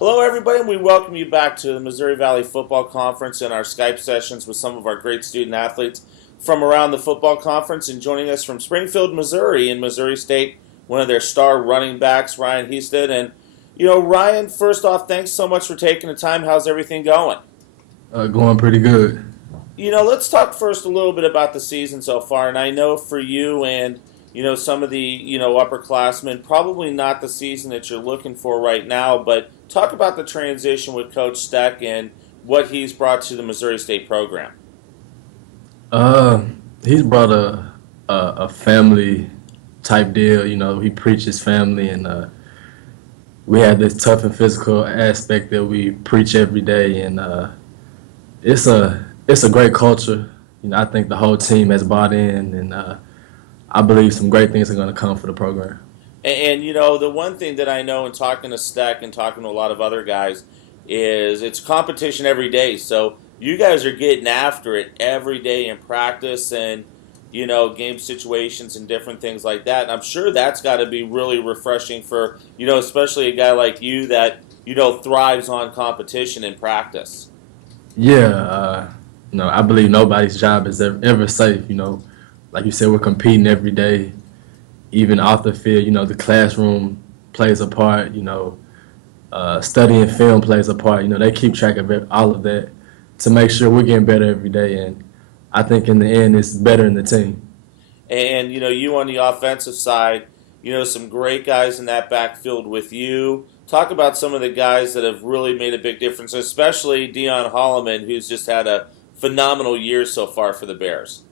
Hello, everybody, and we welcome you back to the Missouri Valley Football Conference and our Skype sessions with some of our great student athletes from around the football conference. And joining us from Springfield, Missouri, in Missouri State, one of their star running backs, Ryan Heaston. And, Ryan, first off, thanks so much for taking the time. How's everything going? Going pretty good. Let's talk first a little bit about the season so far. And I know for you and some of the, upperclassmen, probably not the season that you're looking for right now, but talk about the transition with Coach Steck and what he's brought to the Missouri State program. He's brought a family type deal. He preaches family, and we have this tough and physical aspect that we preach every day, and it's a great culture. I think the whole team has bought in, and I believe some great things are going to come for the program. And the one thing that I know in talking to Steck and talking to a lot of other guys is it's competition every day. So you guys are getting after it every day in practice and, game situations and different things like that. And I'm sure that's got to be really refreshing for, especially a guy like you that, thrives on competition in practice. Yeah, I believe nobody's job is ever safe. Like you said, we're competing every day. Even off the field, the classroom plays a part, studying film plays a part. They keep track of all of that to make sure we're getting better every day. And I think in the end, it's better in the team. And, you on the offensive side, some great guys in that backfield with you. Talk about some of the guys that have really made a big difference, especially Dion Holloman, who's just had a phenomenal year so far for the Bears.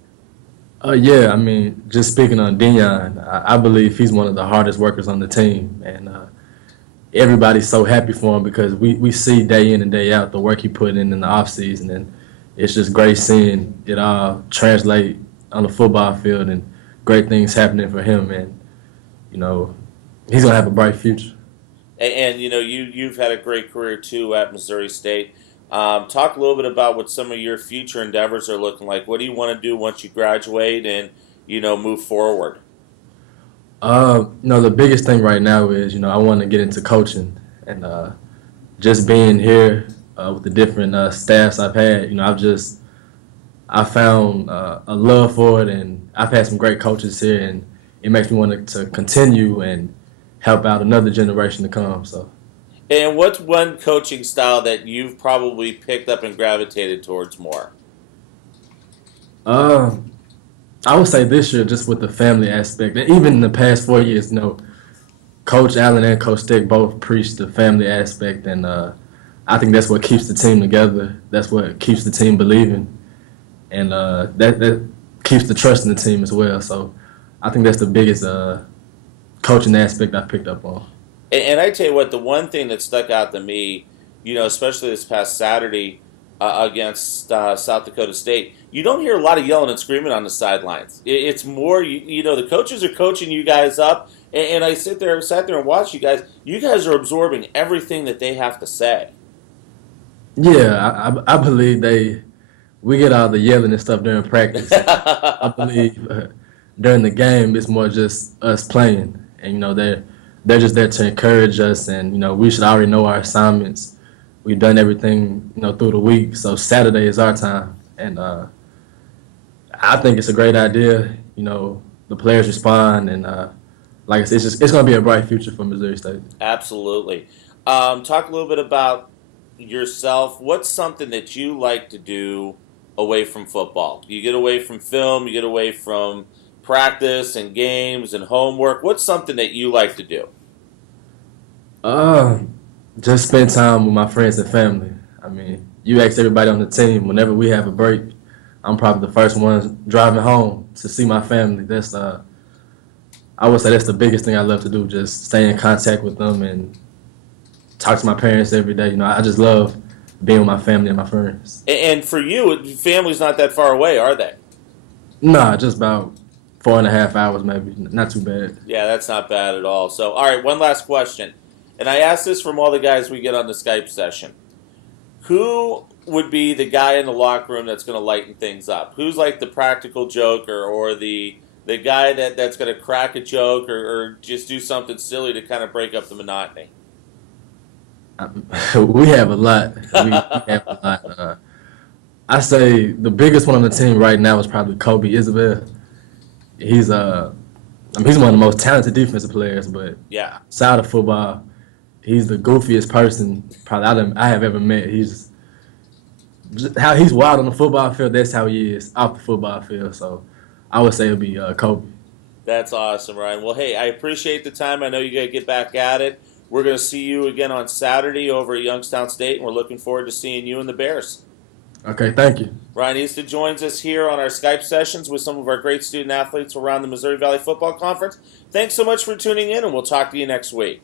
Yeah, just speaking on Dion, I believe he's one of the hardest workers on the team, and everybody's so happy for him because we see day in and day out the work he put in the offseason, and it's just great seeing it all translate on the football field and great things happening for him, and he's gonna have a bright future. And you've had a great career too at Missouri State. Talk a little bit about what some of your future endeavors are looking like. What do you want to do once you graduate and, move forward? The biggest thing right now is, I want to get into coaching. And just being here with the different staffs I've had, I found a love for it. And I've had some great coaches here. And it makes me want to continue and help out another generation to come. So. And what's one coaching style that you've probably picked up and gravitated towards more? I would say this year, just with the family aspect, and even in the past 4 years, Coach Allen and Coach Stick both preached the family aspect, and I think that's what keeps the team together. That's what keeps the team believing, and that keeps the trust in the team as well. So I think that's the biggest coaching aspect I picked up on. And I tell you what, the one thing that stuck out to me, especially this past Saturday against South Dakota State, you don't hear a lot of yelling and screaming on the sidelines. It's more, the coaches are coaching you guys up, and I sat there and watched you guys. You guys are absorbing everything that they have to say. Yeah, I believe we get all the yelling and stuff during practice. I believe during the game, it's more just us playing, and they're just there to encourage us, and we should already know our assignments. We've done everything through the week, so Saturday is our time, and I think it's a great idea. The players respond, and like I said, it's going to be a bright future for Missouri State. Absolutely. Talk a little bit about yourself. What's something that you like to do away from football? You get away from film, you get away from practice and games and homework. What's something that you like to do? Just spend time with my friends and family. You ask everybody on the team, whenever we have a break, I'm probably the first one driving home to see my family. That's I would say that's the biggest thing I love to do, just stay in contact with them and talk to my parents every day. I just love being with my family and my friends. And for you, family's not that far away, are they? Nah, just about 4.5 hours maybe. Not too bad. Yeah, that's not bad at all. So, all right, one last question. And I ask this from all the guys we get on the Skype session. Who would be the guy in the locker room that's going to lighten things up? Who's like the practical joker or the guy that's going to crack a joke or just do something silly to kind of break up the monotony? We have a lot. We have a lot. I say the biggest one on the team right now is probably Kobe Isabel. He's he's one of the most talented defensive players, but Yeah. outside of football, he's the goofiest person probably I have ever met. He's just how he's wild on the football field. That's how he is off the football field. So I would say it'd be Kobe. That's awesome, Ryan. Well, hey, I appreciate the time. I know you got to get back at it. We're going to see you again on Saturday over at Youngstown State, and we're looking forward to seeing you and the Bears. Okay, thank you. Ryan Heaston joins us here on our Skype sessions with some of our great student athletes around the Missouri Valley Football Conference. Thanks so much for tuning in, and we'll talk to you next week.